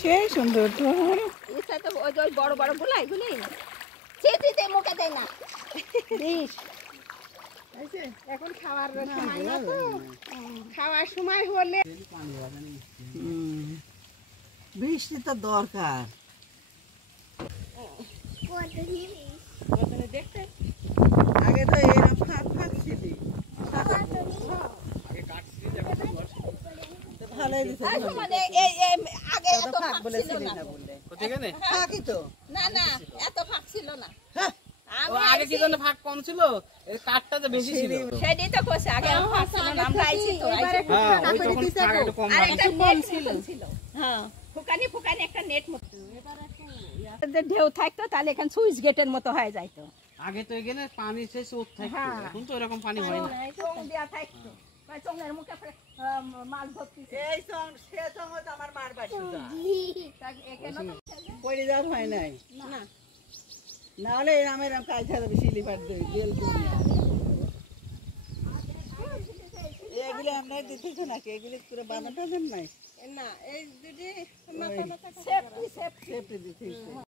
সেই সুন্দর তো ওই বড় বড় গুলো এগুলি চেটিতে মুখে দেয় না বিষ। এখন খাওয়ার সময় না তো, খাওয়ার সময় হলে বৃষ্টি তো দরকার। দেখতে আগে তো এরকম ফাঁক ফাঁক ছিল, ভালোই দিছে। আগে এত ফাঁক ফাঁক বলে ছিল ছিলি না। না বললে কোথায় ফাঁকই তো। না না এত ফাঁক ছিল না। ও আগে কি জন্য ফাঁক কম ছিল? এই কাঠটা যে বেশি ছিল। সেটাই তো কইছে আগে এত ফাঁক ছিল না। আমরা আইছি তো হ্যাঁ, ওই তখন ফাঁক একটু কম আর লাগে। একটা কম ছিল। হ্যাঁ, ফুকানি ফুকানি একটা নেট মতো। যদি ঢেউ থাকতো তাহলে এখানে সুইচ গেটের মতো হয়ে যাইতো। আগে তো এখানে পানি সে স্রোত থাকতো, হ্যাঁ। এখন তো এরকম পানি হয় না। চোঙ দেয়া থাকতো। চোঙের মুখে মাছ ধরতি। এই সং সে সঙ্গ তো আমার মার বাড়ি এখানে পড়ে যাওয়ার হয় নাই, না না হলে আমার কাজ থাকবে শিলিপাট দেবে জেল এগুলো আপনার দিতেছে নাকি? এগুলি পুরো বাঁধা টাধান নাই, না এই যদি সেফটি দিতেছে।